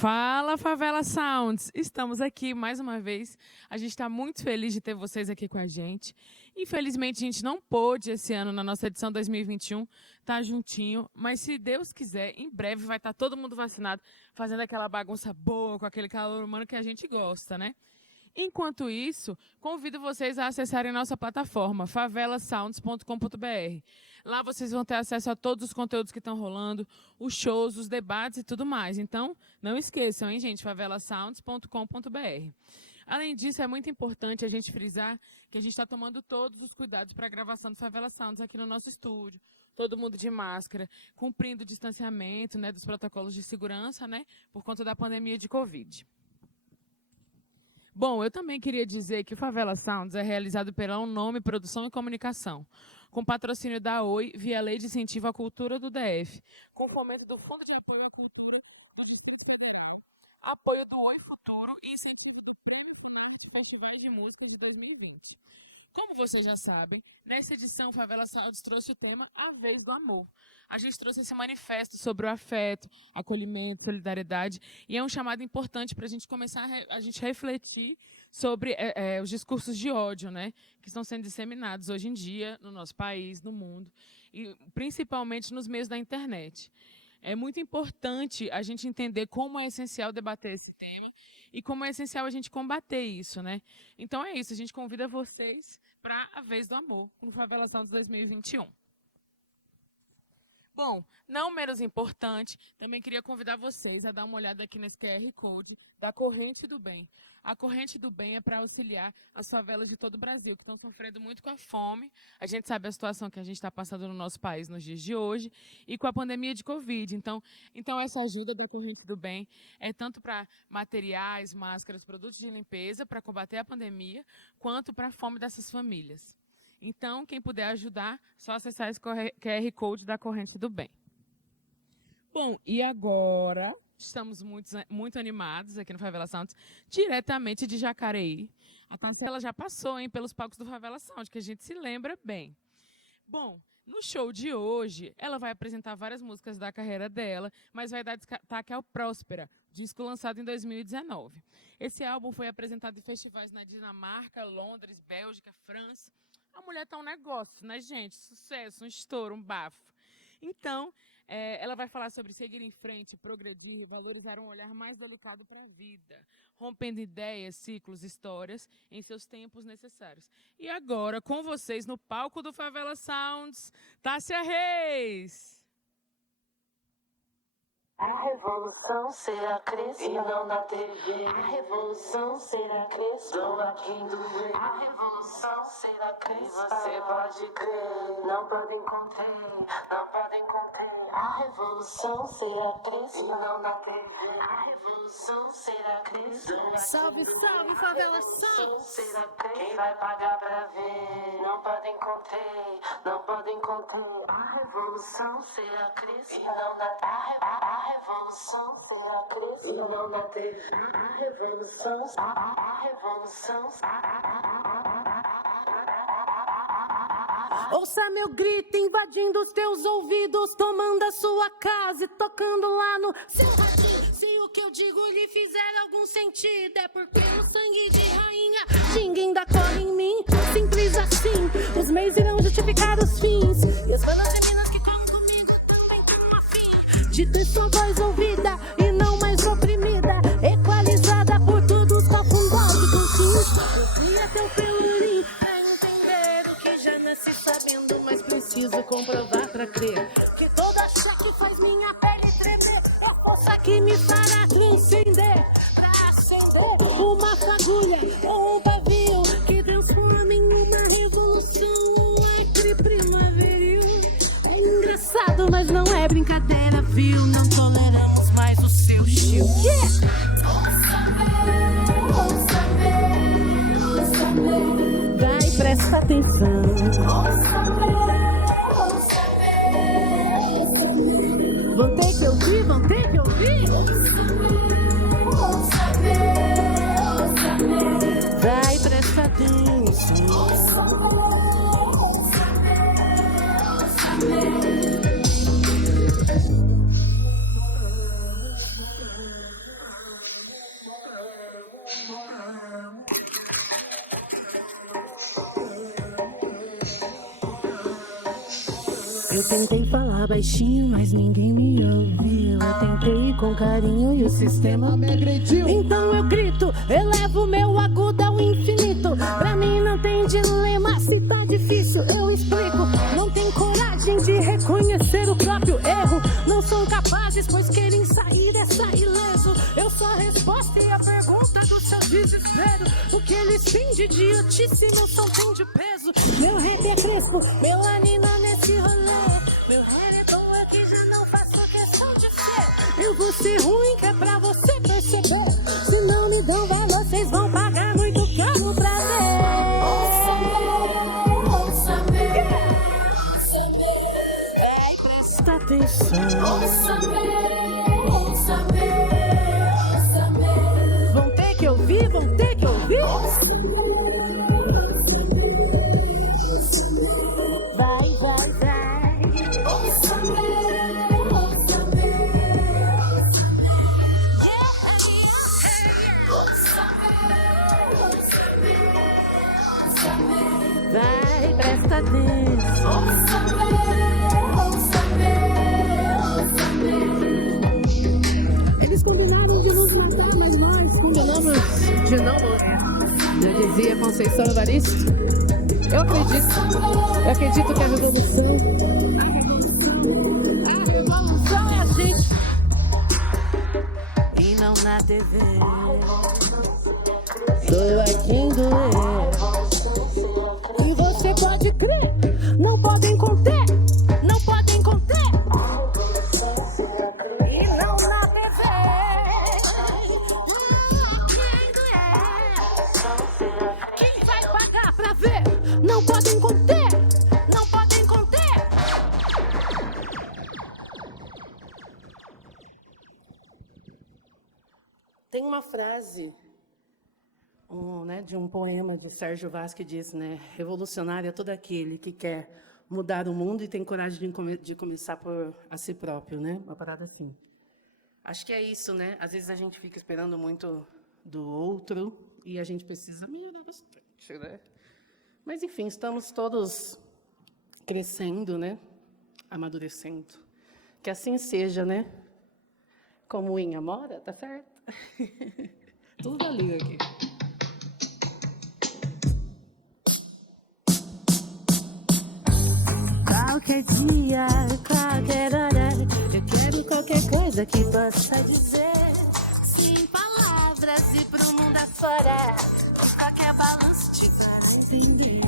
Fala, Favela Sounds! Estamos aqui mais uma vez. A gente está muito feliz de ter vocês aqui com a gente. Infelizmente, a gente não pôde esse ano, na nossa edição 2021, estar juntinho. Mas, se Deus quiser, em breve vai estar todo mundo vacinado, fazendo aquela bagunça boa, com aquele calor humano que a gente gosta, né? Enquanto isso, convido vocês a acessarem nossa plataforma, favelasounds.com.br. Lá vocês vão ter acesso a todos os conteúdos que estão rolando, os shows, os debates e tudo mais. Então, não esqueçam, hein, gente? favelasounds.com.br. Além disso, é muito importante a gente frisar que a gente está tomando todos os cuidados para a gravação do Favela Sounds aqui no nosso estúdio. Todo mundo de máscara, cumprindo o distanciamento, né, dos protocolos de segurança, né, por conta da pandemia de Covid. Bom, eu também queria dizer que o Favela Sounds é realizado pela Unome Produção e Comunicação, com patrocínio da Oi, via Lei de Incentivo à Cultura do DF, com fomento do Fundo de Apoio à Cultura, apoio do Oi Futuro e incentivo do Prêmio Final de Festivais de Músicas de 2020. Como vocês já sabem, nessa edição o Favela Sounds trouxe o tema A Vez do Amor. A gente trouxe esse manifesto sobre o afeto, acolhimento, solidariedade, e é um chamado importante para a gente começar a gente refletir sobre os discursos de ódio, né, que estão sendo disseminados hoje em dia no nosso país, no mundo, e principalmente nos meios da internet. É muito importante a gente entender como é essencial debater esse tema e como é essencial a gente combater isso, né? Então é isso, a gente convida vocês para a Vez do Amor, no Favela Sounds 2021. Bom, não menos importante, também queria convidar vocês a dar uma olhada aqui nesse QR Code da Corrente do Bem. A Corrente do Bem é para auxiliar as favelas de todo o Brasil, que estão sofrendo muito com a fome. A gente sabe a situação que a gente está passando no nosso país nos dias de hoje e com a pandemia de Covid. Então essa ajuda da Corrente do Bem é tanto para materiais, máscaras, produtos de limpeza para combater a pandemia, quanto para a fome dessas famílias. Então, quem puder ajudar, só acessar esse QR Code da Corrente do Bem. Bom, e agora estamos muito animados aqui no Favela Sounds, diretamente de Jacareí. A Tarsila já passou, hein, pelos palcos do Favela Sounds, que a gente se lembra bem. Bom, no show de hoje, ela vai apresentar várias músicas da carreira dela, mas vai dar destaque ao Próspera, disco lançado em 2019. Esse álbum foi apresentado em festivais na Dinamarca, Londres, Bélgica, França. A mulher tá um negócio, né, gente? Sucesso, um estouro, um bafo. Então, ela vai falar sobre seguir em frente, progredir, valorizar um olhar mais delicado para a vida, rompendo ideias, ciclos, histórias em seus tempos necessários. E agora, com vocês, no palco do Favela Sounds, Tássia Reis! A revolução será crescer e não na TV. A revolução será crescer, estou aqui doer. A revolução será crescer, você pode crer. Não podem conter, não podem conter. A revolução será crescer e não na TV. A revolução será crescer. Salve, salve, Favela Sounds! Quem vai pagar pra ver? Não podem conter, não podem conter. A revolução será crescer e não na TV. A revolução será crescer e não na TV. A revolução, a revolução. Ouça meu grito invadindo os teus ouvidos, tomando a sua casa e tocando lá no seu radinho. Se o que eu digo lhe fizer algum sentido, é porque o sangue de rainha xinga ainda corre em mim. Simples assim, os meios irão justificar os fins. E as bandas femininas que correm comigo também tão afim de ter sua voz ouvida e não mais oprimida, equalizada por todos afundados com fins. Eu queria teu pelourinho pra entender o que já nasci sabendo, mas preciso comprovar pra crer que toda cheque faz minha pele tremer. É a força que me fará transcender, pra acender uma fagulha ou um pavio que transforma em uma revolução, um acre primaveril. É engraçado, mas não é brincadeira, viu? Não toleramos mais o seu chill. Vai, presta atenção. Vão ter que ouvir, vão ter que ouvir. Vai, presta atenção. Eu tentei falar baixinho, mas ninguém me ouviu. Eu tentei com carinho e o sistema me agrediu. Então eu grito, elevo meu agudo ao infinito. Pra mim não tem dilema, se tá difícil eu explico. Não tem coragem de reconhecer o próprio erro. Não são capazes, pois querem sair dessa ileso. Eu sou a resposta e a pergunta do seu desespero. O que eles têm de idiotice, meu som tem de peso. Meu rap é crespo, melanina nesse rolê. Meu rap é bom, eu que já não faço questão de ser. Eu vou ser ruim, que é pra você perceber. Se não me dão valor, vocês vão pagar muito caro pra ver. Ouça-me, Ei, presta atenção. Ouça-me. Vão ter que ouvir, vão ter que ouvir. Vai, vai, vai. Ouça-me. Vai, presta atenção. Eles combinaram de nos matar, mas nós combinamos de não morrer. Já dizia Conceição Evaristo. Eu acredito que a revolução é a gente. E não na TV. Sou a quem doer. E você pode crer, não podem conter, não podem conter. E não na TV. Quem vai pagar pra ver? Não podem conter, não podem conter. Tem uma frase de um poema de Sérgio Vaz que diz, revolucionário é todo aquele que quer mudar o mundo e tem coragem de começar por a si próprio, uma parada assim. Acho que é isso, Às vezes a gente fica esperando muito do outro e a gente precisa melhorar bastante, Mas, enfim, estamos todos crescendo, amadurecendo. Que assim seja, Como Inha Mora, tá certo? Tudo ali aqui. Qualquer dia, qualquer hora, eu quero qualquer coisa que possa dizer. Sem palavras e pro mundo afora, que qualquer balanço te fará entender.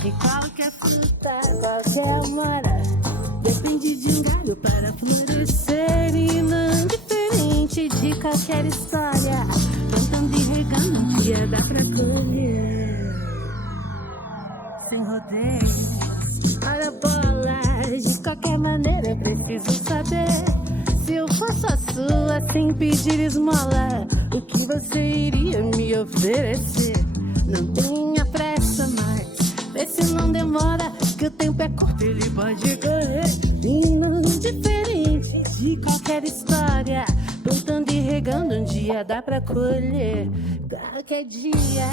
Que qualquer fruta, qualquer amora, depende de um galho para florescer. E não diferente de qualquer história, plantando e regando, um dia dá pra colher. Sem rodeio. Olha a bola, de qualquer maneira eu preciso saber. Se eu fosse a sua sem pedir esmola, o que você iria me oferecer? Não tenha pressa mais, vê se não demora, que o tempo é curto, ele pode correr. E não diferente de qualquer história, plantando e regando, um dia dá pra colher. Qualquer dia,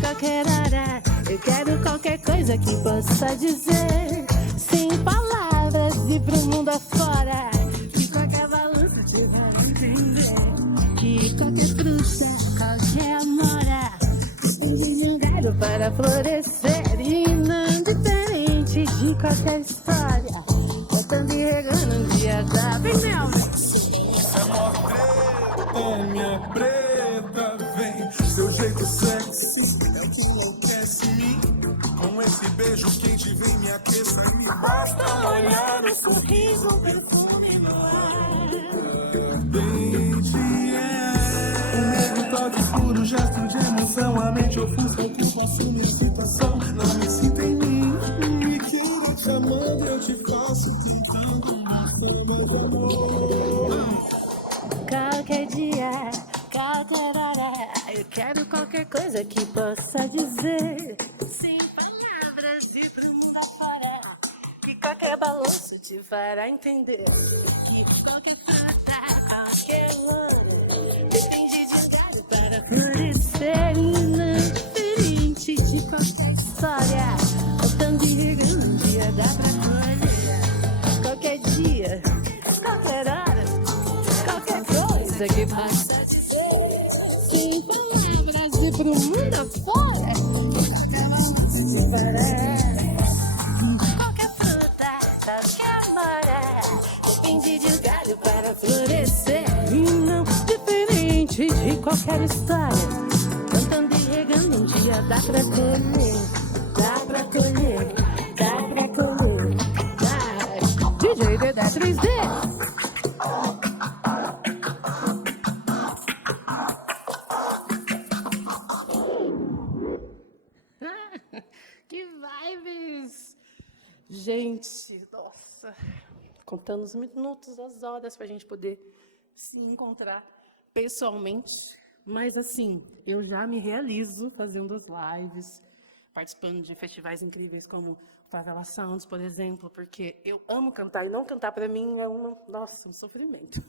qualquer hora, eu quero qualquer coisa que possa dizer. Sem palavras e pro mundo afora, que qualquer balanço te vai entender. Que qualquer fruta, qualquer amora, depende de um galho para florescer. E não diferente de qualquer história, botando e regando, um dia dá. Vem, Nelson! É minha preta, vem. Seu jeito sexy é o que enlouquece em mim. Com esse beijo quente vem me aquecer. Me basta olhar o sorriso, um perfume no ar. Baby, o medo toque escuro, gesto de emoção. A mente ofusca o que posso minha excitação. Não me sinta em mim, me queira te amando. Eu te faço tentando ser mais amor. Qualquer dia, qualquer hora, eu quero qualquer coisa que possa dizer. Sem palavras e pro mundo afora, que qualquer balanço te fará entender. Que qualquer fruta, qualquer hora, depende de um galho para florescer. E não diferente de qualquer história, botando e regando, um dia dá pra colher. que basta dizer. Sem palavras e pro mundo afora. Que parece. Qualquer fruta, qualquer mora, depende de um galho para florescer. E não diferente de qualquer história. Cantando e regando um dia dá pra colher. Dá pra colher, dá pra colher. DJ Dedé 3D. Que vibes! Gente, nossa, contando os minutos, as horas para a gente poder se encontrar pessoalmente. Mas assim, eu já me realizo fazendo as lives, participando de festivais incríveis como o Favela Sounds, por exemplo, porque eu amo cantar e não cantar para mim é um sofrimento.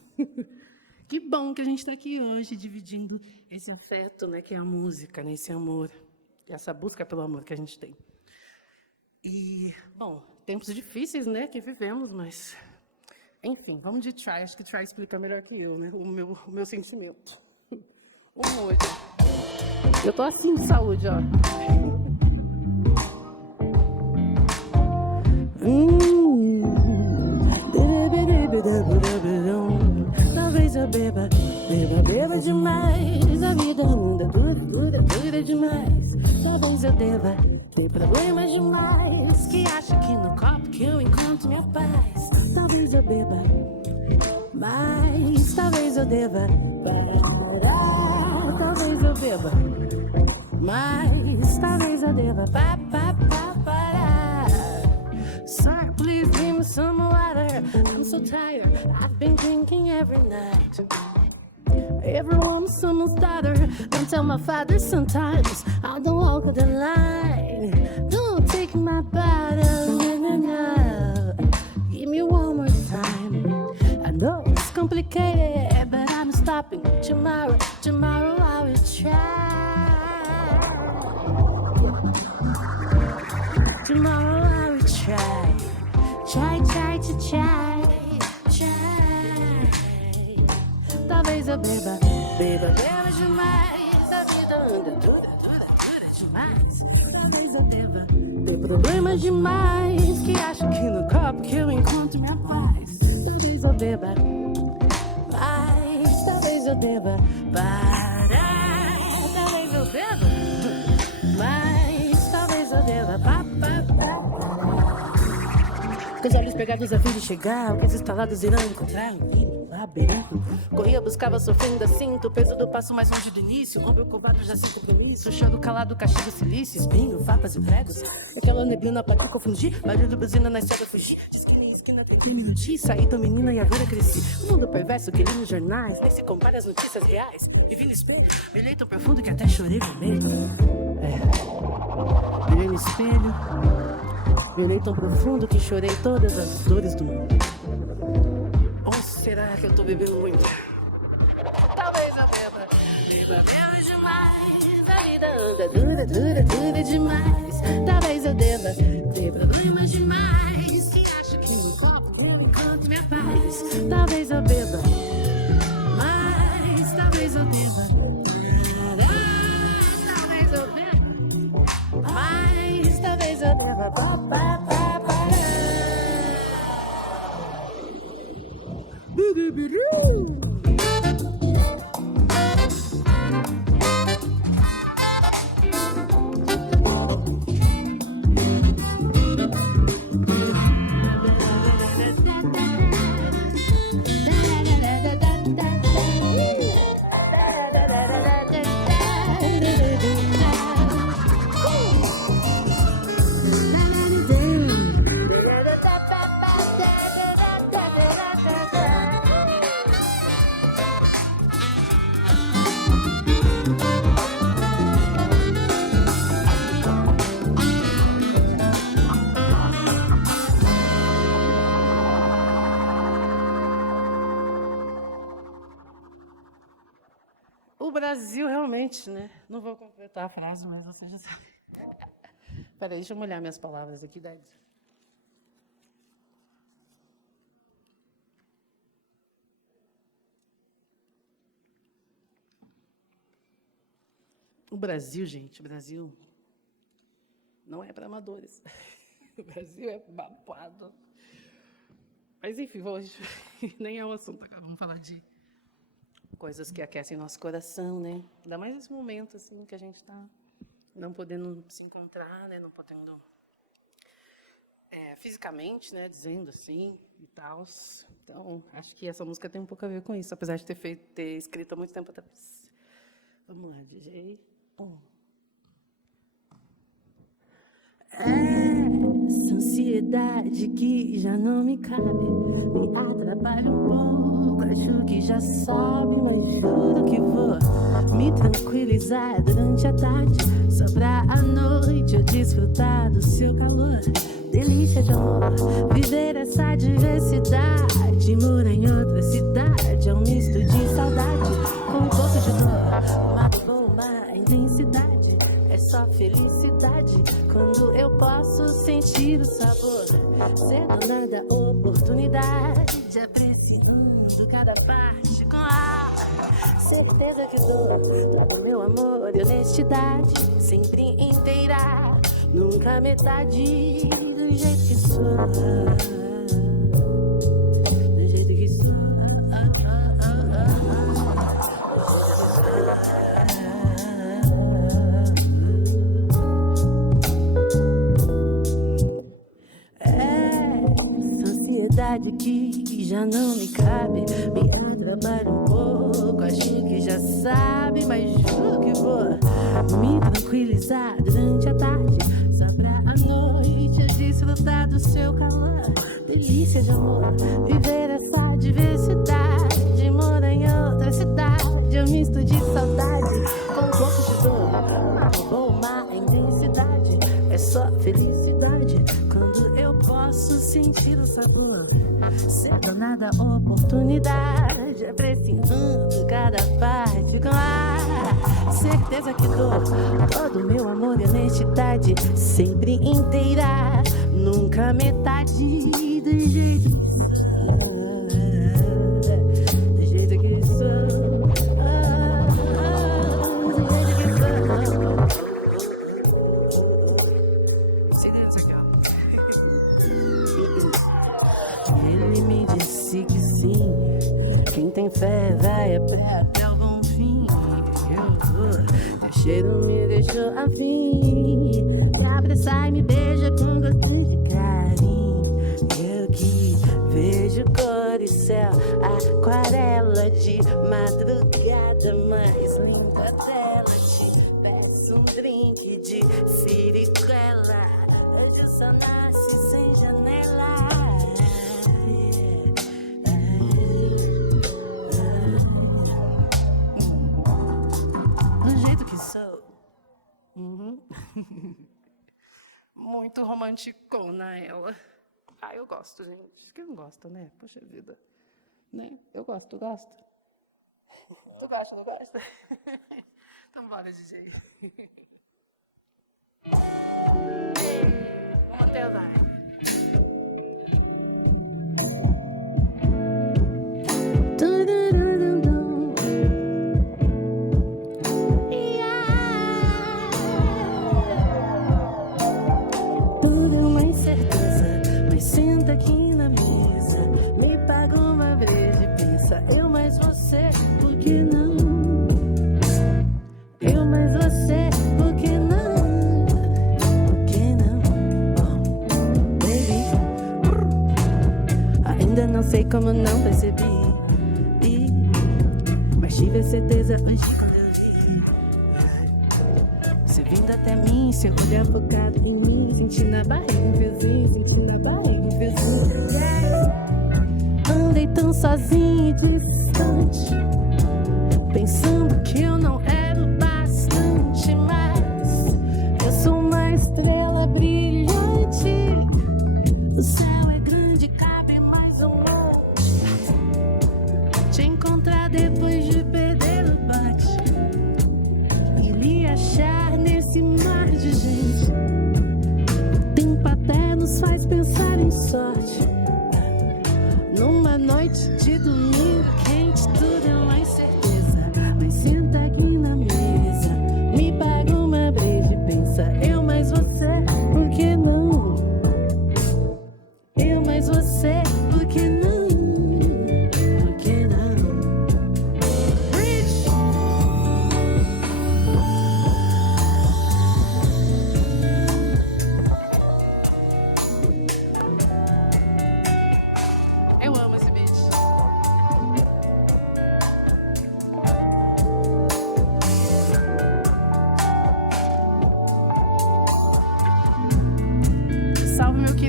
Que bom que a gente está aqui hoje dividindo esse afeto, né, que é a música, né, esse amor, essa busca pelo amor que a gente tem. E, bom, tempos difíceis, né, que vivemos, mas, enfim, vamos de Try. Acho que Try explica melhor que eu, né, o meu sentimento. O mood. Eu tô assim de saúde, ó. Talvez eu beba demais. A vida anda dura demais. Talvez eu deva ter problemas demais. Que acho que no copo que eu encontro minha paz. Talvez eu beba mais. Talvez eu deva parar. Talvez eu beba mais. Talvez eu deva parar. Sir, please give me some water. I'm so tired. I've been drinking every night. Everyone's someone's daughter. Don't tell my father sometimes I don't walk the line. Don't take my bottle, no. Give me one more time. I know it's complicated, but I'm stopping. Tomorrow I will try. Tomorrow I will try. Try to try. Talvez eu beba demais. A vida anda dura demais. Talvez eu deva ter problemas demais. Que acho que no copo que eu encontro minha paz. Talvez eu beba mais. Talvez eu deva parar. Talvez eu beba mais. Talvez eu deva com os olhos pegados a fim de chegar. Alguns instalados irão encontrar um labirinto. Corria, buscava, sofrendo, cinto. O peso do passo mais longe do início. Ombro curvado já sem compromisso. Choro calado, castigo, silício. Espinho, fapas e pregos. Aquela neblina pra te confundir. Barulho, buzina na estrada, fugir. De esquina em esquina, tem que me iludir. Saí tão menina e agora cresci. O mundo perverso que li nos jornais. Nem se compara às notícias reais. Vivi no espelho, brilhei tão profundo que até chorei vermelho. Brilhei no espelho. Brilhei tão profundo que chorei todas as dores do mundo. Ou será que eu tô bebendo muito? Talvez eu beba demais. A vida anda dura demais. Talvez eu deva ter problemas demais. Que acho que no copo eu encontro minha paz. Talvez eu beba mais. Talvez eu deva parar. Talvez eu beba mais. Talvez eu deva parar. O Brasil realmente, né? Não vou completar a frase, mas você já sabe. Peraí, deixa eu molhar minhas palavras aqui, Dad. O Brasil, gente, o Brasil não é para amadores. O Brasil é babado. Mas, enfim, hoje nem é o assunto agora. Vamos falar de coisas que aquecem nosso coração, né? Ainda mais nesse momento, assim, que a gente está não podendo se encontrar, né? Não podendo fisicamente, né? Dizendo assim e tal. Então, acho que essa música tem um pouco a ver com isso, apesar de ter escrito há muito tempo atrás. Vamos lá, DJ. Essa ansiedade que já não me cabe me atrapalha um pouco. Acho que já sabe, mas juro que vou me tranquilizar durante a tarde, só pra à noite eu desfrutar do seu calor. Delícia de amor, viver essa diversidade. Morar em outra cidade é um misto de saudade com um pouco de dor. Uma intensidade, é só felicidade quando eu posso sentir o sabor. Ser dona da oportunidade, apreciando cada parte com a certeza que dou. Todo meu amor e honestidade, sempre inteira, nunca metade do jeito que sou. Do jeito que sou. Que já não me cabe, me atrapalha um pouco. Acho que já sabe, mas juro que vou me tranquilizar durante a tarde, só pra à noite eu desfrutar do seu calor. Delícia de amor, viver essa diversidade. Morar em outra cidade é um misto de saudade com um pouco de dor. Uma intensidade, é só felicidade quando eu posso sentir o sabor. Ser dona da oportunidade, apreciando cada parte com a certeza que dou. Todo meu amor e honestidade, sempre inteira, nunca metade do jeito que sou. Do jeito que sou. Do jeito que sou. Segura isso aqui, ó. Ele me disse que sim, quem tem fé vai a pé até o bom fim. Teu cheiro me deixou afim, me abraça e me beija com gotas de carinho. Eu que vejo cor e céu, aquarela de madrugada mais linda dela. Te peço um drink de siriguela, hoje o sol nasce sem janela. Sou. Muito romanticona ela. Eu gosto, gente. Quem não gosta, né? Poxa vida. Né? Eu gosto, tu gosta? Tu gosta, não gosta? Então bora, DJ. Vamos até a vibe. Senta aqui na mesa, me paga uma breja e pensa, eu mais você, por que não? Eu mais você, por que não? Por que não? Oh, baby, ainda não sei como não percebi, mas tive a certeza hoje quando eu vi você vindo até mim, seu olhar focado em mim, sentindo a barriga um fiozinho, sentindo a barriga um fiozinho. Andei tão sozinho e distante, pensando que eu não era o bastante, mas eu sou uma estrela brilhante. O céu é grande, cabe mais um monte. Te encontrar depois de perder o bate e lhe achar nesse mar de gente. O tempo até nos faz pensar em sorte. Numa noite de domingo quente, tudo é uma incerteza. Mas senta aqui na mesa, me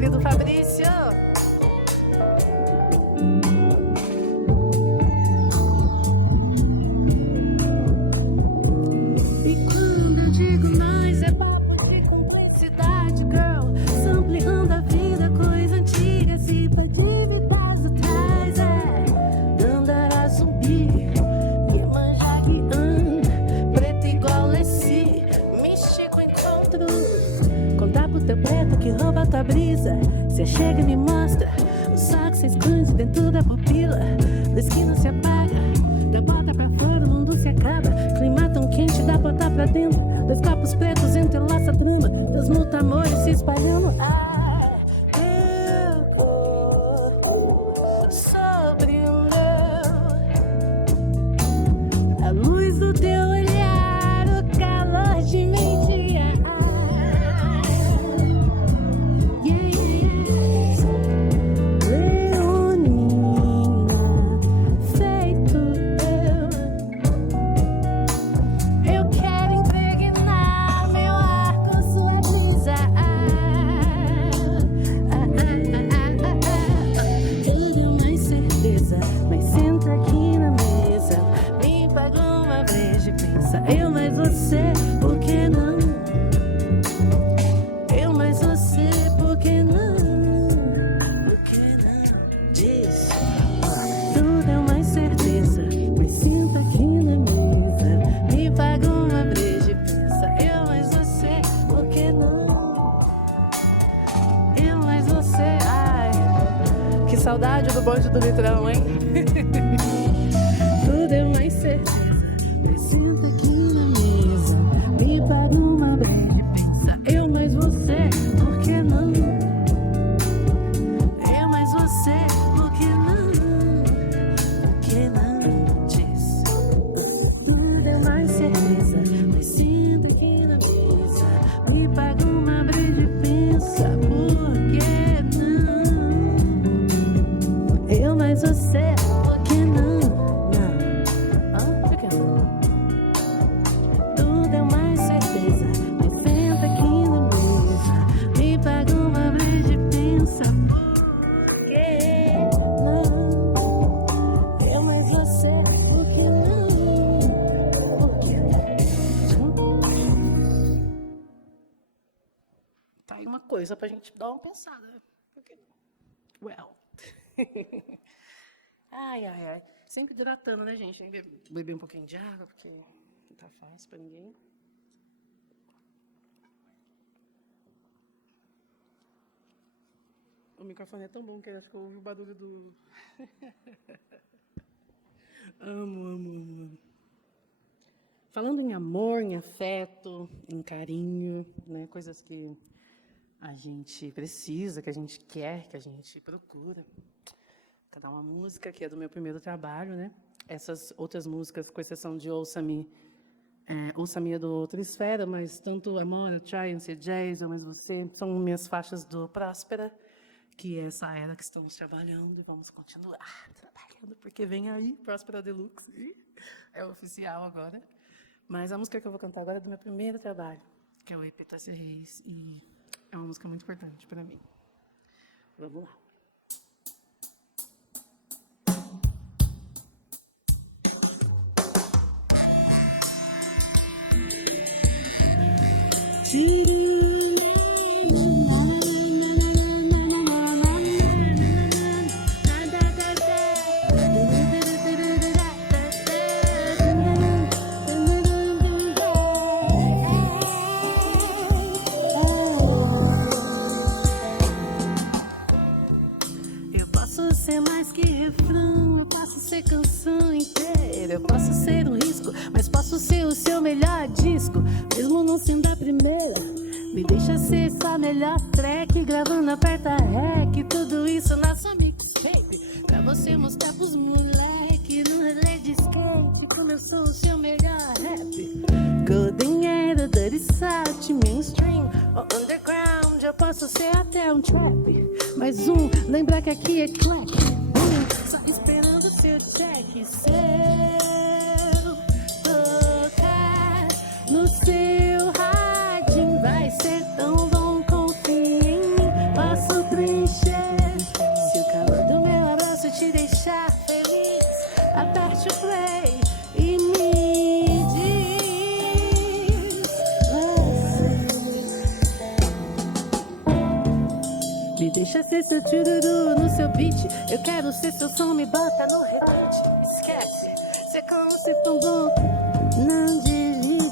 querido Fabrício. E quando eu digo nós, é papo de cumplicidade, girl. Ampliando a vida, coisa antiga, se pra dívidas atrás, Dandara zumbi, Iemanjá guiando, preto igual Lessi, mexer com encontro. Contar pro teu preto que rouba tua brisa. Cê chega e me mostra o saco cê esconde dentro da pupila. Da esquina se apaga, da bota pra fora o mundo se acaba. Clima tão quente, dá botar pra dentro. Dois copos pretos entrelaça a trama. Dos mutamores se espalhando. Teu corpo sobre o meu. A luz do teu olhar, o calor de meio-dia. Leonina, feito eu quero impregnar meu ar com sua brisa. Eu dou mais certeza, mas senta aqui na mesa. Me paga uma vez de pensa. Eu mais você, por que não? Eu mais você, por que não? Por que não? Diz. Tudo é mais certeza, mas senta aqui na mesa. Me paga uma vez de pensa. Eu mais você, por que não? Eu mais você. Ai, que saudade do bonde do litrão, hein? Tudo é mais certeza, mas senta aqui na mesa. Me paga uma vez de pensa. Eu mais você, por que não? Eu mais você, por que não? Por que não? Diz. Tudo é mais certeza, mas senta aqui na mesa. Me paga uma vez de pensa. Por que não? Eu mais você, por que não? Não. Por que não? Tudo é mais certeza, mas senta aqui na mesa. Me paga uma vez de pensa. Por que não? Eu mais você, por que não? Por que não? Tá aí uma coisa pra gente dar uma pensada. Por que não? Well. Ai, ai, ai. Sempre hidratando, né, gente? Beber um pouquinho de água, porque não tá fácil pra ninguém. O microfone é tão bom que eu acho que eu ouvi o barulho do... Amo, amo, amo. Falando em amor, em afeto, em carinho, né? Coisas que a gente precisa, que a gente quer, que a gente procura. Vou dar uma música que é do meu primeiro trabalho, né? Essas outras músicas, com exceção de Ouça-me, Ouça-me é do Outra Esfera, mas tanto Amor, Triumph, Jazz, Eu Mais Você, são minhas faixas do Próspera, que é essa era que estamos trabalhando e vamos continuar trabalhando, porque vem aí Próspera Deluxe, é oficial agora. Mas a música que eu vou cantar agora é do meu primeiro trabalho, que é o EP Tássia Reis, e é uma música muito importante para mim. Vamos lá. Eu posso ser mais que refrão, eu posso ser canção inteira, eu posso ser um risco, mas posso ser o seu melhor disco, mesmo não sendo a primeira. Me deixa ser sua melhor track, gravando aperta rec, tudo isso na sua mixtape, pra você mostrar pros moleque no relé de skate, como eu sou o seu melhor rap. Golden Era, Dirty South, mainstream ou underground, eu posso ser até um trap, mais um, lembra que aqui é clack, só esperando seu check, seu tocar no seu radinho, vai ser tão bom, confia em mim, posso Deixa ser seu tchururu no seu beat. Eu quero ser seu som, me bota no rebate. Esquece, cê como se for bom. Não divide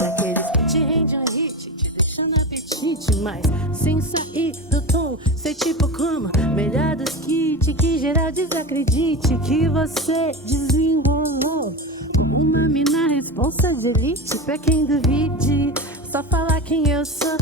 daqueles que te rende um hit, te deixando apetite, mas sem sair do tom. Cê tipo como melhor dos kits, que geral desacredite que você desenrolou como uma mina responsa de elite. Pra quem duvide, só falar quem eu sou.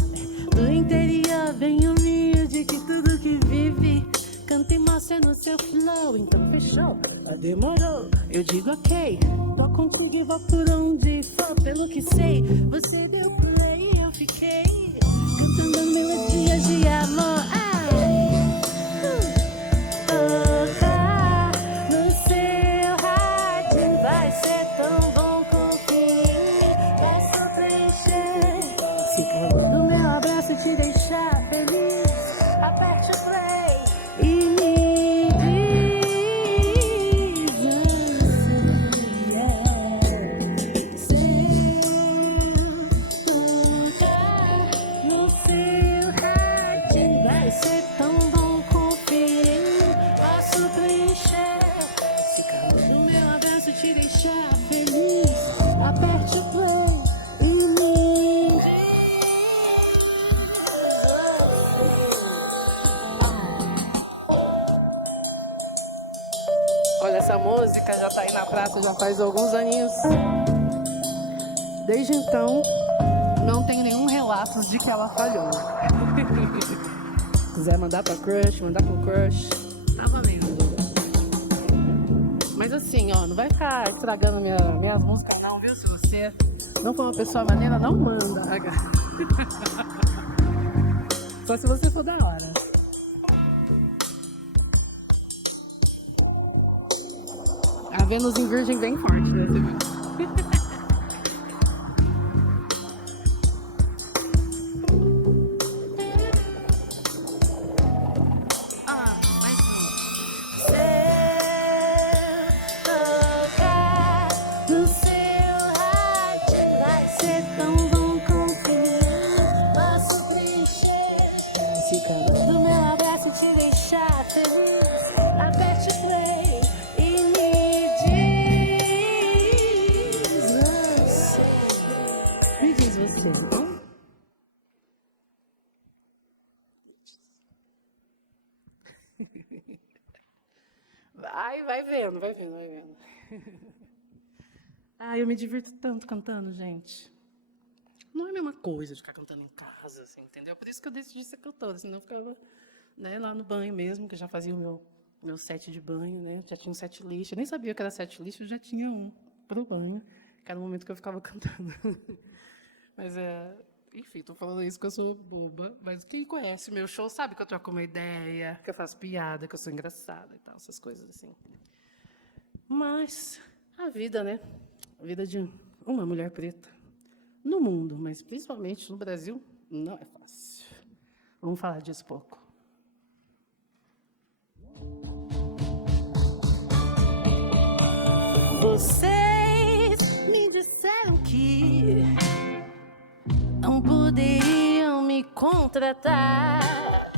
Do interior, bem humilde, que tudo que vive canta e mostra no seu flow. Então fechou, demorou, eu digo ok. Tô contigo e vou por onde for. Pelo que sei, você deu play e eu fiquei cantando melodias de amor. Tocar no seu rádio vai ser tão bom, confia em mim. Posso preencher. Se calor do meu abraço te deixar feliz, aperte o play e me diz se tocar no seu rádio vai ser tão bom, confia em mim. Posso preencher. Se calor do meu abraço te deixar feliz, aperte o play e me Olha, essa música já tá aí na praça já faz alguns aninhos. Desde então, não tem nenhum relato de que ela falhou. Se quiser mandar pra crush, mandar pro crush, tá valendo. Mas assim, ó, não vai ficar estragando minhas músicas não, viu? Se você não for uma pessoa maneira, não manda. Só se você for da hora. A Vênus em Virgem bem forte, né? Mais um. Tocar no seu rádio vai ser tão bom, confia. Posso preencher. Se calor do meu abraço te deixar feliz, aperte o play e me diz você, então? Vai vendo, vai vendo, vai vendo. Eu me divirto tanto cantando, gente. Não é a mesma coisa de ficar cantando em casa, assim, entendeu? Por isso que eu decidi ser cantora, senão eu ficava, né, lá no banho mesmo, que eu já fazia o meu set de banho, né? Já tinha um set list. Eu nem sabia que era set list, eu já tinha um pro banho, que era o momento que eu ficava cantando. Mas enfim, tô falando isso que eu sou boba, mas quem conhece meu show sabe que eu troco uma ideia, que eu faço piada, que eu sou engraçada e tal, essas coisas assim. Mas a vida, né? A vida de uma mulher preta no mundo, mas principalmente no Brasil, não é fácil. Vamos falar disso pouco. Vocês me disseram que não poderiam me contratar,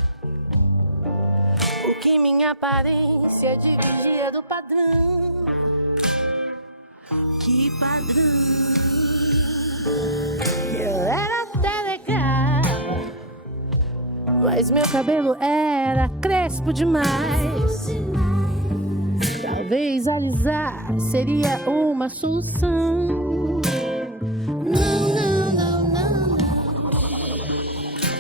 porque minha aparência divergia do padrão. Que padrão? Eu era até legal, mas meu cabelo era crespo demais. Talvez alisar seria uma solução. Não.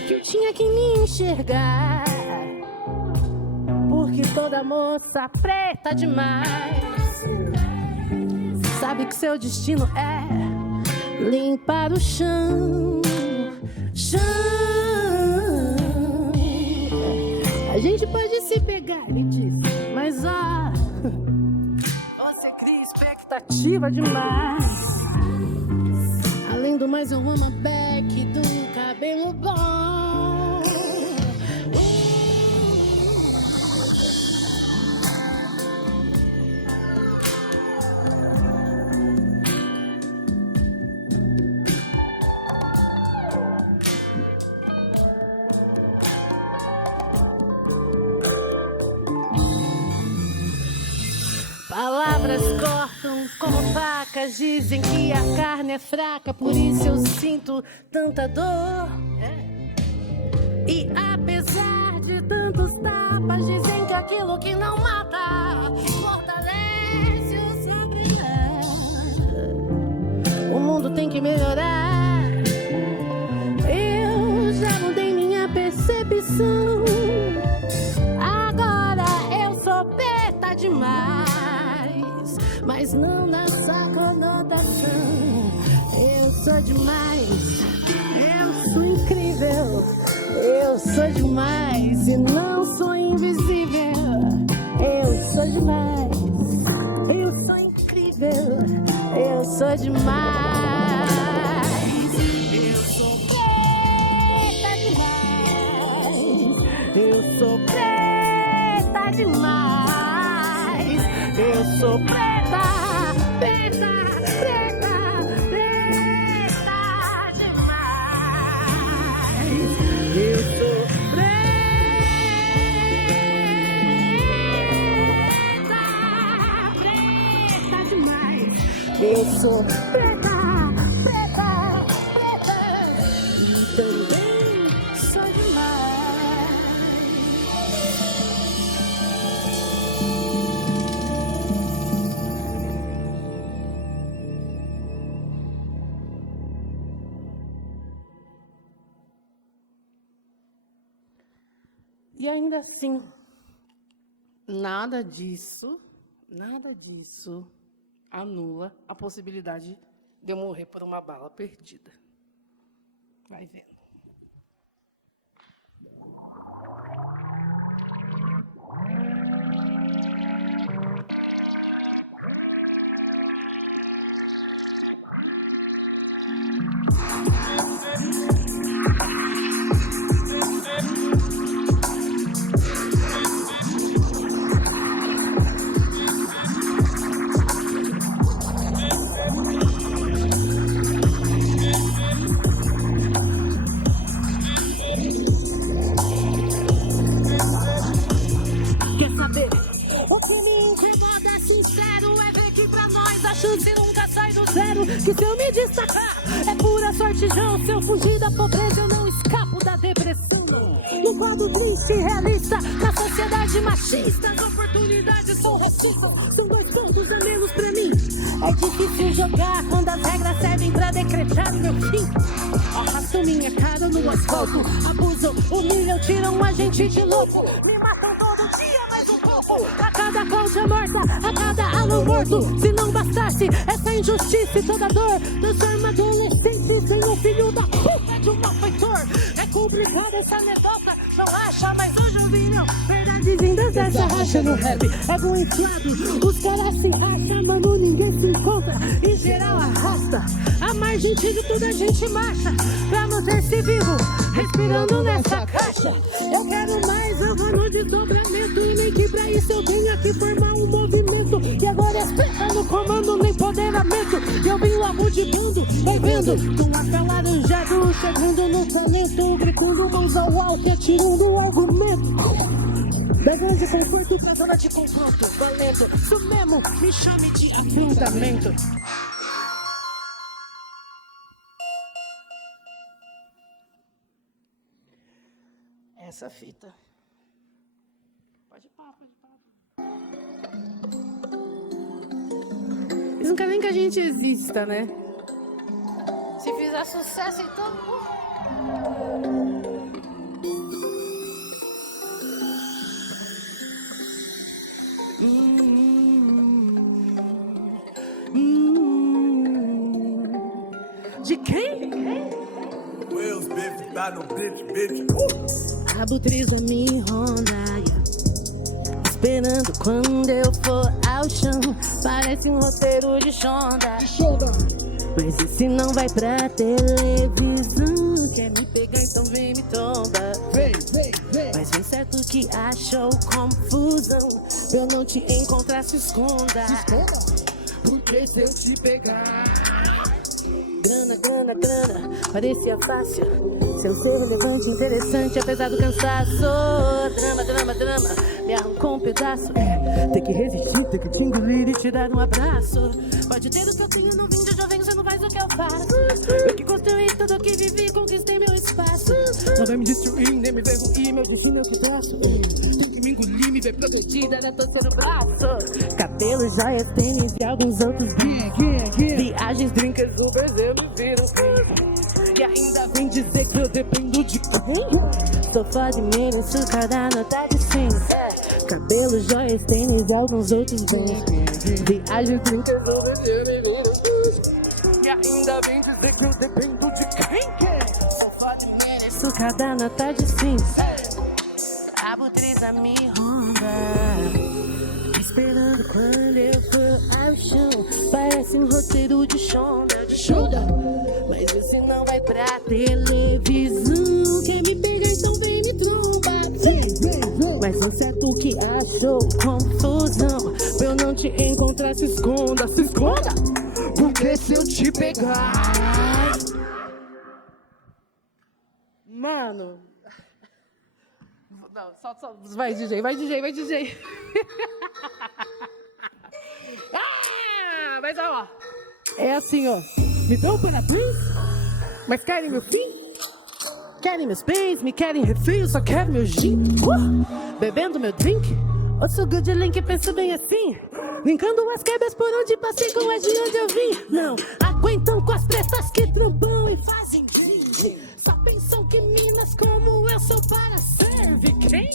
Que eu tinha que me enxergar, porque toda moça preta demais sabe que seu destino é limpar o chão. A gente pode se pegar, me disse, mas você cria expectativa demais. Além do mais, eu amo a back do cabelo bom. cortam como facas, dizem que a carne é fraca, por isso eu sinto tanta dor. E apesar de tantos tapas, dizem que aquilo que não mata fortalece o sobreviver. O mundo tem que melhorar. Eu já mudei minha percepção. Agora eu sou beta demais, mas não nessa conotação. Eu sou demais, eu sou incrível. Eu sou demais e não sou invisível. Eu sou demais, eu sou incrível. Eu sou demais. Eu sou preta demais. Eu sou preta demais. Eu sou preta, preta, preta, preta demais. Eu sou preta, preta demais. Eu sou preta, preta, preta. E também sou demais. E ainda assim, nada disso anula a possibilidade de eu morrer por uma bala perdida. Vai vendo. Quer saber? O que me incomoda, sincero, é ver que pra nós a chance nunca sai do zero. Que se eu me destacar, é pura sorte já. Se eu fugir da pobreza, eu não escapo da depressão. No quadro triste e realista, na sociedade machista, as oportunidades surrecistas. São 2 pontos a menos pra mim. É difícil jogar quando as regras servem pra decretar meu fim. Arrastam minha cara no asfalto, abusam, humilham, tiram a gente de louco. Me matam todo dia, mais um pouco. A cada causa morta, a cada aluno morto. Se não bastasse essa injustiça e toda dor, transforma adolescentes em um filho da puta de um malfeitor. É complicada essa anedota, não acha? Mas hoje eu vi, meu, verdadezinhas dessa racha no rap. Ego inflado, os caras se racham, mano, ninguém se encontra. Em geral arrasta, a margem de tudo a gente marcha. Pra manter-se vivo, respirando nessa caixa. Eu quero mais, eu vou no desdobramento. E nem que pra isso eu tenha que formar um movimento. E agora as pretas no comando, no empoderamento. Eu vim logo de bando, vai vendo. Com a pé laranjado, chegando no talento. Gritando mãos ao alto e atirando o argumento. Da zona de conforto pra zona de confronto. Valendo, isso mesmo, me chame de afundamento. Essa fita. Pode ir, pode ir. Eles não querem nem que a gente exista, né? Se fizer sucesso, então... De quem? Wills, bitch, tá no bitch. Abutriza me ronda, esperando quando eu for ao chão. Parece um roteiro de Shonda. Mas esse não vai pra televisão. Quer me pegar, então vem me tomba. Mas bem certo que achou confusão. Pra eu não te encontrar, se esconda. Porque se eu te pegar... Grana, parecia fácil. Seu ser relevante, interessante, apesar do cansaço. Drama, me arrancou um pedaço. Ter que resistir, ter que te engolir e te dar um abraço. Pode ter o que eu tenho, não vim de jovem, você não faz o que eu faço. Eu que construí tudo que vivi, conquistei meu espaço. Não vai me destruir, nem me ver ruim, meu destino eu que traço. Tem que me engolir, me ver protegida, era torcer o braço. Cabelo, joias, tênis e alguns outros viagens, drinks, Ubers, eu me viro. E ainda vem dizer que eu dependo de quem? Tô foda e mereço cada nota de 100. Cabelo, joias, tênis e alguns outros bens. Viagens, drinks, Ubers, eu me viro. E ainda vem dizer que eu dependo de quem? Tô foda e mereço cada nota de 100. A butriza me ronda, esperando quando eu for ao chão. Parece um roteiro de Shonda, mas esse não vai pra televisão. Quer me pegar, então vem me trombar. Mas não certo que achou confusão. Pra eu não te encontrar, se esconda, se esconda. Porque se eu te pegar, mano. Não, só. Vai, DJ. Mas ó, é assim, ó. Me dão parabéns, mas querem meu fim? Querem meus bens, me querem refil, só quero meu gin. Bebendo meu drink, ouço o good link, penso bem assim. Linkando as quebras por onde passei com as de onde eu vim. Não aguentam com as tretas que trombam e fazem brinde. Só pensam que minas como eu sou para servir quem?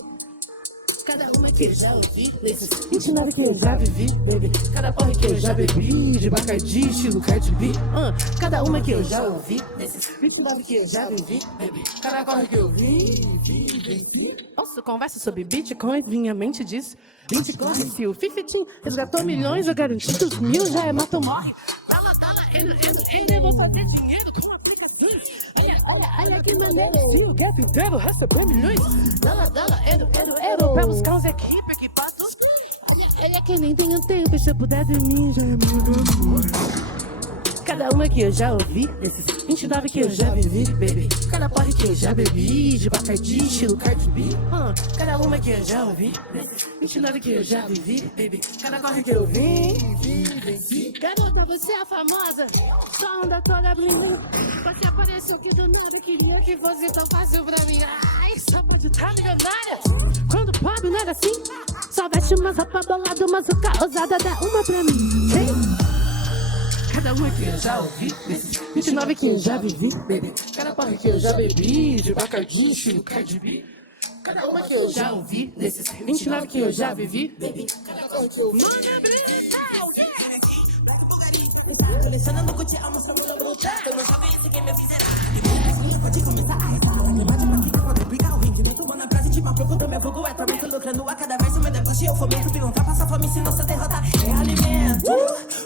Cada uma que eu já ouvi, desses 29 que eu já vivi, baby. Cada porra que eu já bebi, de Bacardi, estilo Cardi B. Cada uma que eu já ouvi, desses 29 que eu já vivi, baby. Cada corre que eu vi. Nossa, conversa sobre bitcoins, minha mente diz. 20 corre, se o Fifitim resgatou milhões, eu garanti que os mil já é mata ou morre. Dala, eu vou fazer dinheiro com aplicações. Olha que maneiro, se o gap inteiro receber milhões. Dala, eu pra buscar uns equipados. Olha que nem tenho tempo, se eu puder dormir, já é muito. Cada uma que eu já ouvi, esses 29 que eu já vivi, baby. Cada porre que eu já bebi, de Bacardi, estilo Cardi B. Cada uma que eu já ouvi, esses 29 que eu já vivi, baby. Cada corre que eu vi. Garota, você é a famosa, só anda toda bling. Você apareceu que do nada, queria que fosse tão fácil pra mim. Ai, só pode estar milionária. Quando o pobre não era assim, só veste umas roupas boladas, umas roupas ousadas, dá uma pra mim. Cada uma que eu já ouvi, desses 29 que eu já vivi, baby. Cada porra que eu já bebi, de Bacardi, estilo Cardi B. Cada uma que eu já ouvi, desses 29 que eu já vivi, baby. Cada porra que eu vi. Manda brita, colecionando curtir a moça muda bruta. Eu não sabia esse game eu fiz era. Pode começar a retar. Me bate pra ficar, pode brigar o ringue. Não tô na frase de uma procura, meu fogo é também. Tô lucrando a cada verso, meu deboche. Eu fomento, pilantra, passa fome, se não se derrotar. É alimento,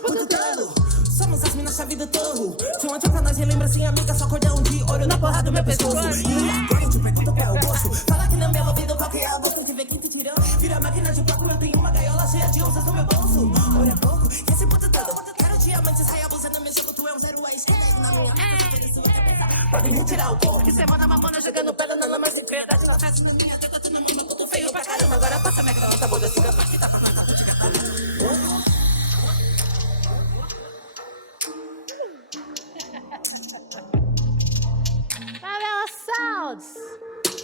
botando. Somos as minas chave do torro. Se uma troca nós relembra assim, amiga, só cordão de ouro na porra do meu pescoço. Agora te pergunta qual é o gosto. Fala que não me ouvido, qual que é a bolsa que vem quem te tirou. Vira máquina de procura, tem uma gaiola cheia de onças no meu bolso. Olha pouco, esse puto todo. Quero diamantes, raia, abusando no meu jogo, tu é um zero à esquerda e na minha pode me tirar o corpo. Que semana mamona jogando pedra na lama sem verdade. Ela faz na minha teta, tu no meu ponto feio pra caramba. Agora passa minha grana, tá boa, assim, que tá pra matar.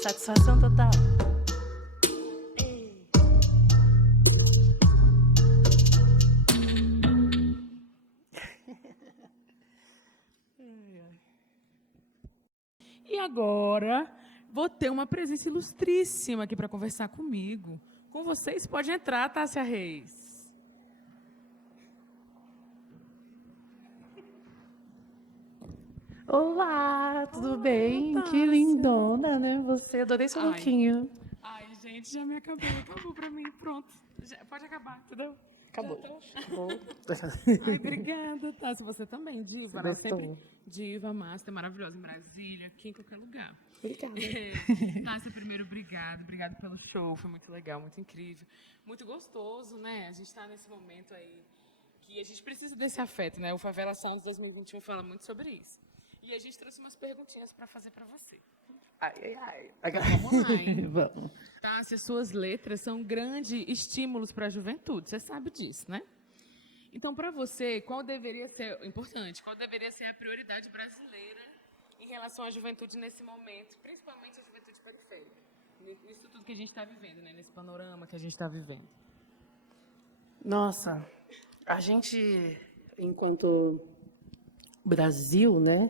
Satisfação total. E agora, vou ter uma presença ilustríssima aqui para conversar comigo. Com vocês, pode entrar, Tássia Reis. Olá, tudo bem? Tássia. Que lindona, né? Você, adorei seu lookinho. Ai, gente, já me acabou pra mim, pronto. Pode acabar, entendeu? Acabou. Ai, obrigada, Tássia. Você também, diva. Ela sempre diva, master, maravilhosa em Brasília, aqui em qualquer lugar. Obrigada. Tássia, primeiro, obrigado pelo show. Foi muito legal, muito incrível. Muito gostoso, né? A gente está nesse momento aí que a gente precisa desse afeto, né? O Favela Sounds 2021 fala muito sobre isso. E a gente trouxe umas perguntinhas para fazer para você. Ai, ai. Vamos lá, hein? Vamos. Tássia, suas letras são grandes estímulos para a juventude, você sabe disso, né? Então, para você, qual deveria ser a prioridade brasileira em relação à juventude nesse momento, principalmente a juventude periférica, nisso tudo que a gente está vivendo, né? Nesse panorama que a gente está vivendo? Nossa, a gente, enquanto Brasil, né,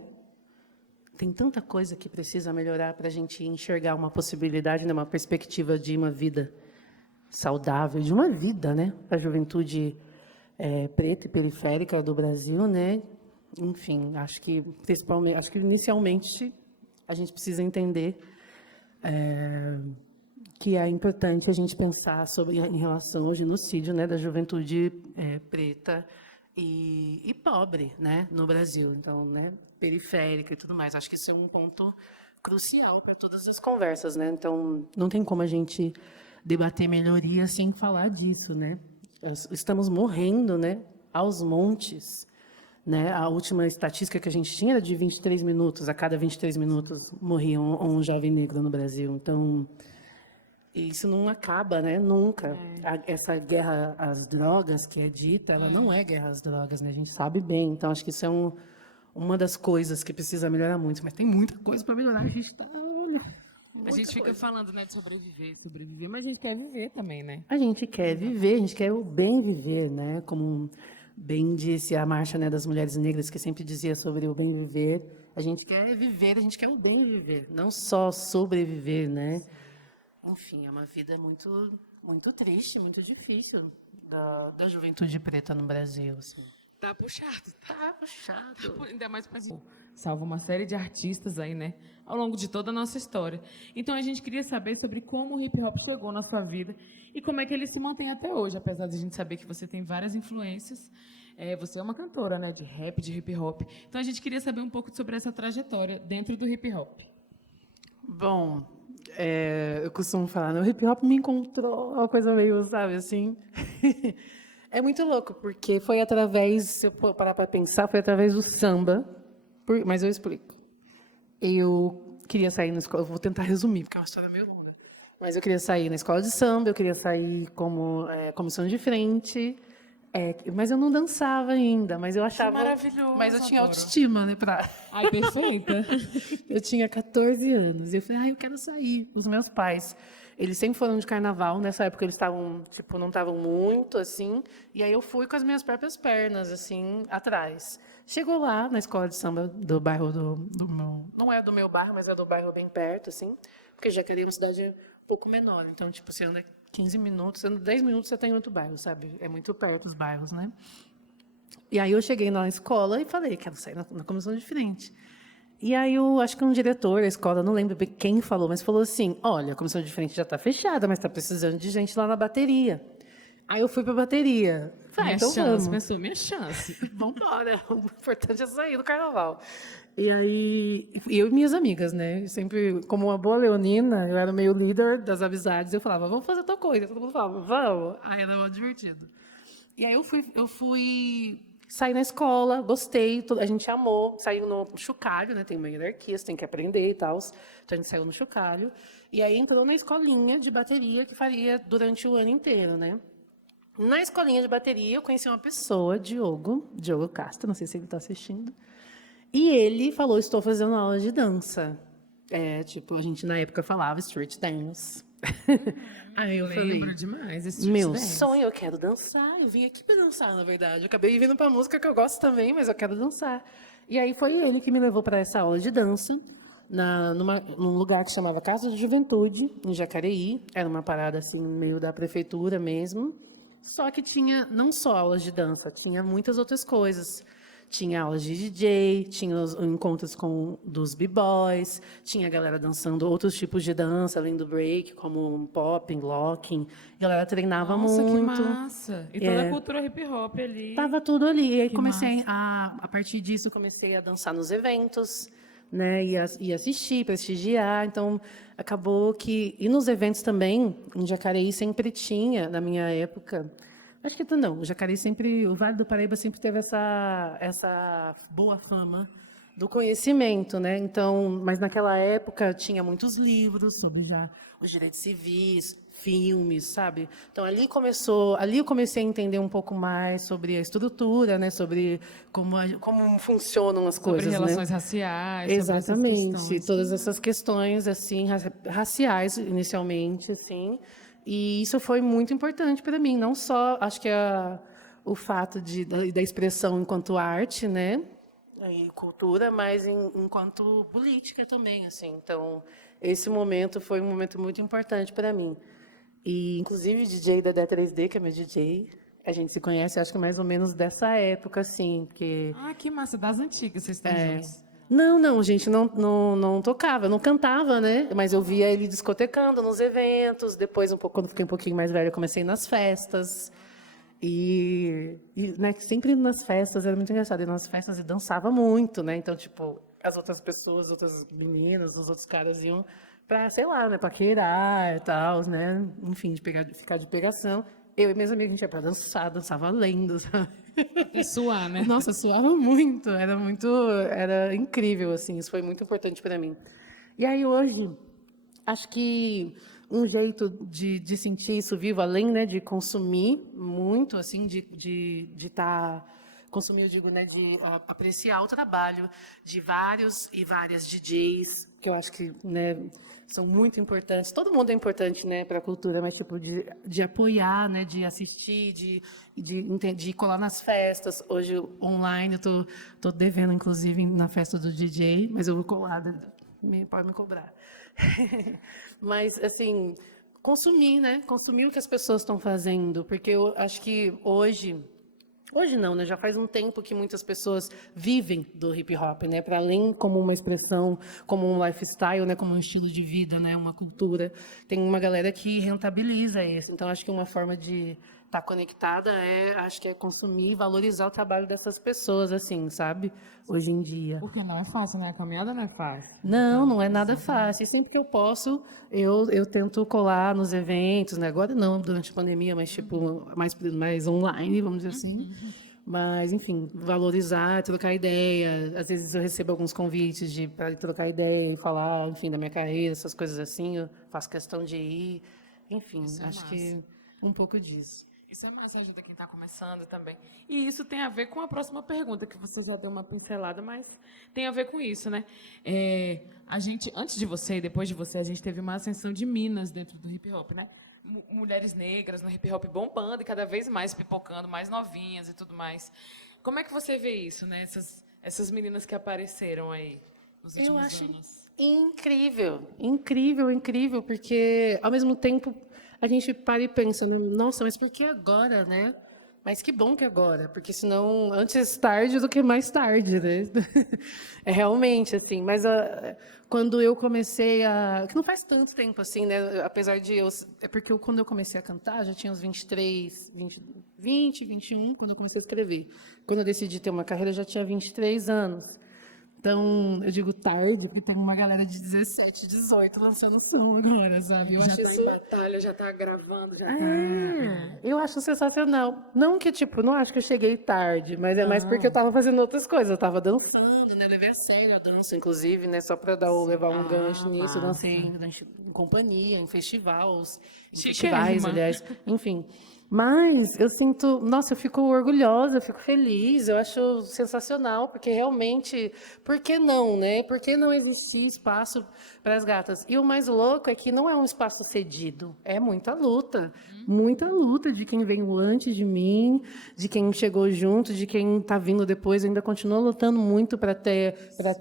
tem tanta coisa que precisa melhorar para a gente enxergar uma possibilidade, né, uma perspectiva de uma vida saudável, de uma vida, né, para a juventude preta e periférica do Brasil, né. Enfim, acho que principalmente, acho que inicialmente a gente precisa entender que é importante a gente pensar sobre em relação ao genocídio, né, da juventude preta e pobre, né, no Brasil, então, né, periférica e tudo mais. Acho que isso é um ponto crucial para todas as conversas, né. Então, não tem como a gente debater melhoria sem falar disso, né. Estamos morrendo, né, aos montes, né. A última estatística que a gente tinha era de 23 minutos, a cada 23 minutos morria um jovem negro no Brasil. Então, isso não acaba, né? Nunca. Essa guerra às drogas que é dita, ela não é guerra às drogas, né? A gente sabe bem. Então, acho que isso é uma das coisas que precisa melhorar muito. Mas tem muita coisa para melhorar. A gente está, olha... A gente fica falando, né, de sobreviver, mas a gente quer viver também, né? A gente quer viver, a gente quer o bem viver, né? Como bem disse a Marcha, né, das Mulheres Negras, que sempre dizia sobre o bem viver. A gente quer viver, a gente quer o bem viver, não só sobreviver, né? Enfim, é uma vida muito, muito triste, muito difícil da juventude preta no Brasil. Assim. Tá puxado. Tá puxado. Ainda mais para salva uma série de artistas aí, né? Ao longo de toda a nossa história. Então, a gente queria saber sobre como o hip-hop chegou na sua vida e como é que ele se mantém até hoje, apesar de a gente saber que você tem várias influências. Você é uma cantora, né? De rap, de hip-hop. Então, a gente queria saber um pouco sobre essa trajetória dentro do hip-hop. Bom, eu costumo falar, né, o hip-hop me encontrou, uma coisa meio, sabe, assim... É muito louco, porque foi através, se eu parar para pensar, foi através do samba, mas eu explico. Eu queria sair na escola, eu vou tentar resumir, porque é uma história meio longa, mas eu queria sair na escola de samba, eu queria sair como comissão de frente, mas eu não dançava ainda, mas eu achava... Que maravilhoso, mas eu tinha adoro. autoestima, né? Ai, perfeita. Eu tinha 14 anos, e eu falei, eu quero sair. Os meus pais... Eles sempre foram de carnaval, nessa época eles estavam, tipo, não estavam muito, assim, e aí eu fui com as minhas próprias pernas, assim, atrás. Chegou lá, na escola de samba do bairro do meu... Não é do meu bairro, mas é do bairro bem perto, assim, porque Jacareí é uma cidade um pouco menor, então, tipo, você anda 15 minutos, anda 10 minutos, você está em outro bairro, sabe? É muito perto os bairros, né? E aí eu cheguei na escola e falei, quero sair na comissão de frente. E aí, acho que um diretor da escola, não lembro quem falou, mas falou assim, olha, a comissão de frente já está fechada, mas está precisando de gente lá na bateria. Aí eu fui para a bateria. Minha Então chance, vamos. pensou, minha chance. Vamos embora, o importante é sair do carnaval. E aí, eu e minhas amigas, né? Sempre, como uma boa leonina, eu era meio líder das amizades, eu falava, vamos fazer tal coisa. Todo mundo falava, vamos. Aí era muito divertido. E aí eu fui saí na escola, gostei, a gente amou, saiu no chocalho, né? Tem uma hierarquia, você tem que aprender e tal. Então a gente saiu no chocalho. E aí entrou na escolinha de bateria que faria durante o ano inteiro, né? Na escolinha de bateria eu conheci uma pessoa, Diogo Castro, não sei se ele está assistindo. E ele falou, estou fazendo aula de dança. Tipo, a gente na época falava street dance. Aí eu falei, Lembro demais. Street meu dance. sonho, eu quero dançar. Eu vim aqui para dançar, na verdade. Eu acabei vindo para música que eu gosto também, mas eu quero dançar. E aí foi ele que me levou para essa aula de dança, num lugar que chamava Casa de Juventude, em Jacareí. Era uma parada assim, meio da prefeitura mesmo. Só que tinha não só aulas de dança, tinha muitas outras coisas. Tinha aulas de DJ, tinha os encontros dos b-boys, tinha a galera dançando outros tipos de dança, além do break, como popping, locking. A galera treinava Nossa, muito. que massa. E toda a cultura hip-hop ali. Tava tudo ali. E aí Que comecei a partir disso, comecei a dançar nos eventos, né? E assistir, prestigiar. Então, acabou que... E nos eventos também, em Jacareí sempre tinha, na minha época... Acho que não, o Jacareí sempre, o Vale do Paraíba sempre teve essa boa fama do conhecimento, né? Então, mas naquela época tinha muitos livros sobre já os direitos civis, filmes, sabe? Então ali eu comecei a entender um pouco mais sobre a estrutura, né? Sobre como funcionam as Sobre coisas, relações né? raciais, sobre essas Exatamente, questões. todas essas questões assim raciais inicialmente, assim, e isso foi muito importante para mim, não só acho que o fato da expressão enquanto arte, né, e cultura, mas enquanto política também, assim. Então, esse momento foi um momento muito importante para mim. E, inclusive, o DJ da D3D, que é meu DJ, a gente se conhece, acho que mais ou menos dessa época, assim, porque... Ah, que massa, das antigas vocês estão juntos. Não, gente, não tocava, não cantava, né? Mas eu via ele discotecando nos eventos, depois, quando fiquei um pouquinho mais velha, eu comecei nas festas. Né, sempre nas festas, era muito engraçado, e nas festas ele dançava muito, né? Então, tipo, as outras pessoas, outras meninas, os outros caras iam para, sei lá, né, paquerar e tal, né? Enfim, ficar de pegação. Eu e minhas amigas, a gente ia para dançar, dançava lendo, sabe? E suar, né? Nossa, suava muito, era incrível, assim, isso foi muito importante para mim. E aí, hoje, acho que um jeito de sentir isso vivo, além, né, de consumir muito, assim, de estar consumir, eu digo, né, de apreciar o trabalho de vários e várias DJs, que eu acho que, né, são muito importantes. Todo mundo é importante, né, para a cultura, mas tipo de apoiar, né, de assistir, de colar nas festas. Hoje online eu tô devendo, inclusive, na festa do DJ, mas eu vou colar, pode me cobrar. Mas, assim, consumir, né? Consumir o que as pessoas estão fazendo, porque eu acho que hoje não, né? Já faz um tempo que muitas pessoas vivem do hip hop, né? Para além como uma expressão, como um lifestyle, né? Como um estilo de vida, né? Uma cultura. Tem uma galera que rentabiliza isso. Então, acho que uma forma de estar conectada acho que é consumir e valorizar o trabalho dessas pessoas, assim, sabe? Hoje em dia. Porque não é fácil, né? A caminhada não é fácil. Não é nada fácil. E sempre que eu posso, eu tento colar nos eventos, né? Agora não, durante a pandemia, mas tipo mais online, vamos dizer assim. Mas, enfim, valorizar, trocar ideia. Às vezes eu recebo alguns convites para trocar ideia e falar, enfim, da minha carreira, essas coisas assim. Eu faço questão de ir. Enfim, acho que um pouco disso. Isso é massa, ajuda quem está começando também. E isso tem a ver com a próxima pergunta, que você já deu uma pincelada, mas tem a ver com isso, né? A gente, antes de você e depois de você, a gente teve uma ascensão de minas dentro do hip hop, né? Mulheres negras no hip hop bombando e cada vez mais pipocando, mais novinhas e tudo mais. Como é que você vê isso, né? Essas meninas que apareceram aí nos últimos anos. Incrível, porque ao mesmo tempo a gente para e pensa, né? Nossa, mas por que agora, né? Mas que bom que agora, porque senão antes tarde do que mais tarde, né? É realmente assim, mas quando eu comecei que não faz tanto tempo assim, né? Apesar de é porque quando eu comecei a cantar, já tinha uns 23, 20, 21, quando eu comecei a escrever. Quando eu decidi ter uma carreira, eu já tinha 23 anos. Então, eu digo tarde, porque tem uma galera de 17, 18 lançando som agora, sabe? Eu Já acho está isso... em batalha, já está gravando, já Eu acho sensacional. Não que, tipo, não acho que eu cheguei tarde, mas é mais porque eu estava fazendo outras coisas. Eu estava dançando, né? Eu levei a sério a dança, inclusive, né? Só para levar um gancho nisso. Eu dancei em companhia, em festivais, aliás. Enfim. Mas eu sinto, nossa, eu fico orgulhosa, eu fico feliz, eu acho sensacional, porque realmente, por que não, né? Por que não existir espaço para as gatas? E o mais louco é que não é um espaço cedido, é muita luta de quem veio antes de mim, de quem chegou junto, de quem está vindo depois, ainda continua lutando muito para ter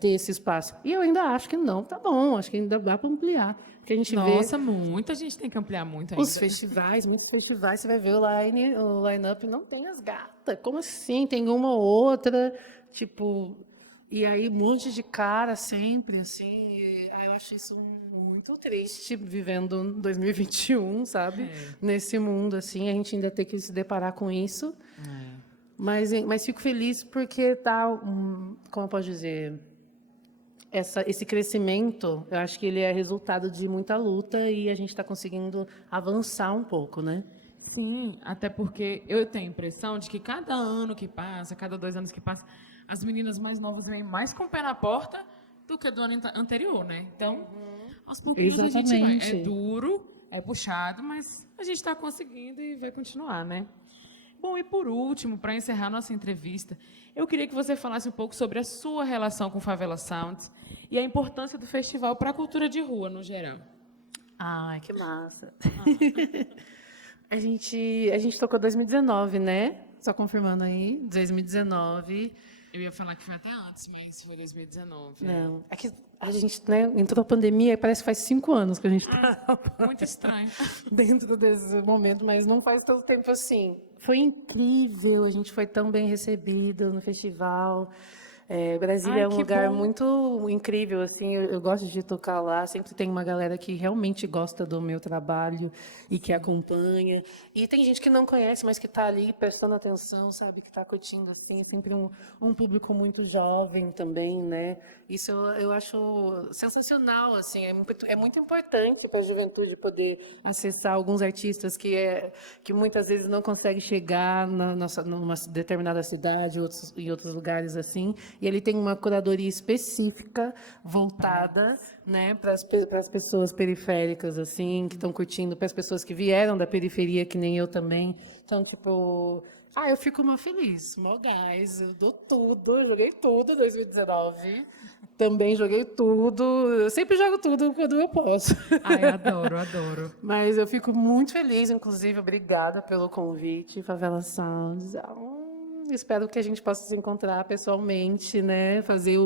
esse espaço. E eu ainda acho que não, tá bom, acho que ainda dá para ampliar. Que a gente Nossa, muita gente tem que ampliar muito ainda. Os festivais, muitos festivais, você vai ver o line-up, não tem as gatas. Como assim? Tem uma ou outra, tipo... E aí, um monte de cara sempre, assim. Eu acho isso muito triste, vivendo 2021, sabe? Nesse mundo, assim, a gente ainda tem que se deparar com isso. Mas fico feliz porque tá, como eu posso dizer... Esse crescimento, eu acho que ele é resultado de muita luta e a gente está conseguindo avançar um pouco, né? Sim, até porque eu tenho a impressão de que cada ano que passa, cada 2 anos que passa, as meninas mais novas vêm mais com o pé na porta do que do ano anterior, né? Então, aos pouquinhos a gente vai. Exatamente. É duro, é puxado, mas a gente está conseguindo e vai continuar, né? Bom, e por último, para encerrar nossa entrevista, eu queria que você falasse um pouco sobre a sua relação com Favela Sounds e a importância do festival para a cultura de rua, no geral. Ai, que massa. A gente tocou 2019, né? Só confirmando aí, 2019. Eu ia falar que foi até antes, mas foi 2019. Não, é que a gente, né, entrou na pandemia e parece que faz 5 anos que a gente está Muito estranho. dentro desse momento, mas não faz tanto tempo assim. Foi incrível, a gente foi tão bem recebido no festival. Brasília Ai, é um que lugar bom. muito incrível, assim, eu gosto de tocar lá, sempre tem uma galera que realmente gosta do meu trabalho e que acompanha. E tem gente que não conhece, mas que está ali prestando atenção, sabe, que está curtindo, assim, é sempre um público muito jovem também, né? Isso eu acho sensacional, assim, é muito importante para a juventude poder acessar alguns artistas que muitas vezes não conseguem chegar numa determinada cidade, em outros lugares assim, e ele tem uma curadoria específica voltada, né, para as pessoas periféricas assim, que estão curtindo, para as pessoas que vieram da periferia, que nem eu também. Então, tipo, eu fico mó feliz, mó gás, eu dou tudo, eu joguei tudo em 2019. Também joguei tudo. Eu sempre jogo tudo quando eu posso. Ai, adoro, adoro. Mas eu fico muito feliz, inclusive, obrigada pelo convite, Favela Sounds. Espero que a gente possa se encontrar pessoalmente, né? Fazer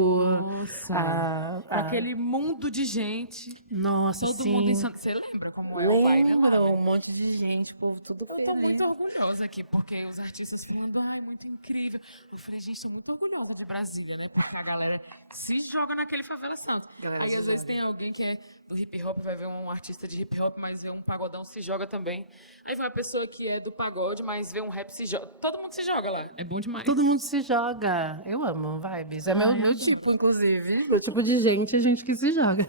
Aquele mundo de gente, Nossa, todo mundo sim. em Santo. Você lembra como é o baile lá, Lembra né? um monte de gente, o povo tudo Eu tô feliz. muito orgulhosa aqui, porque os artistas falando, ai, muito incrível. Eu falei, gente, tô muito orgulhosa de Brasília, né? Porque a galera se joga naquele Favela Santos. Galera Aí, se às vezes, joga. tem alguém que é do hip hop, vai ver um artista de hip hop, mas vê um pagodão, se joga também. Aí vai uma pessoa que é do pagode, mas vê um rap, se joga. Todo mundo se joga lá. É bom demais. Todo mundo se joga. Eu amo vibes. É meu adoro. tipo, inclusive. Meu tipo de gente que se joga.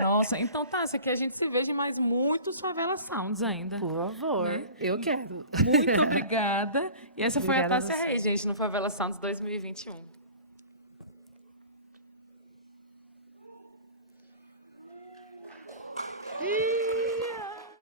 Nossa, então tá, isso aqui a gente se veja em mais muitos Favela Sounds ainda. Por favor. Né? Eu quero. Muito obrigada. E essa foi a Obrigada a Tássia você. Reis, gente, no Favela Sounds 2021. Ih!